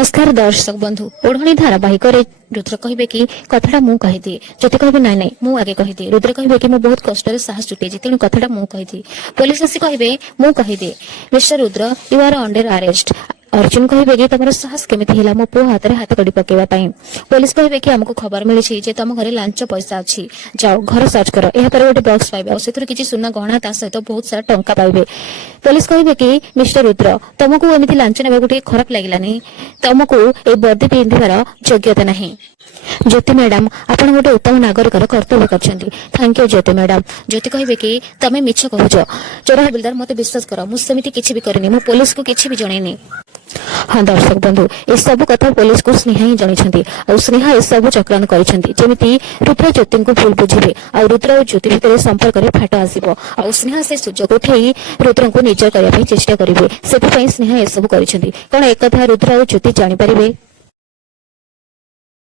नमस्कार दर्शक बंधु ओढ़णी धारावाहिक रुद्र कहे कि कथाटा मु कही ज्योति कहे ना ना मु आगे कही रुद्र कहे कि बहुत कष्ट साहस जुटे तेणु कथाटा मु कही पुलिस आसी कहे मु कही mister Rudra you are under arrest Arjun कहे कि तुम साहस केमिति हिला मो पुओ हाथ में हाथ कड़ी पकेवा पुलिस कहे कि आमको खबर मिली जे तुम घरे लांच पैसा अच्छी जाओ घर सर्च कर यह गोटे बॉक्स पाइबे और किसी सुना गहना ता सहित बहुत सारा टंका पाइबे पुलिस कहे कि मिस्टर रुद्र तुमको एमती लांच नेबा गोटे खराब लगलानी तुमको ए वर्दी पिंधार योग्यता नहीं ज्योति मैडम आपण गोटे उत्तम नागरिक कर्तव्य कर थैंक यू ज्योति मैडम ज्योति कहे कि तमें मिछ कहूच चोर हबिलदार मत विश्वास कर मुझे किसी भी करनी मु पुलिस को किसी भी जनईनी हाँ दर्शक बंधु ए सब कथा पुलिस को स्नेहा ही जानी और स्नेहा ए सब चक्रांत करती रुद्र ज्योति को भूल बुझे और रुद्र और ज्योति भितर संपर्क में फाट आसो और स्नेहा से सुजोग उठे रुद्र को निजर करने चेष्टा करेंगे से स्नेहा ए सब कर एक कथा रुद्र और ज्योति जानीपारे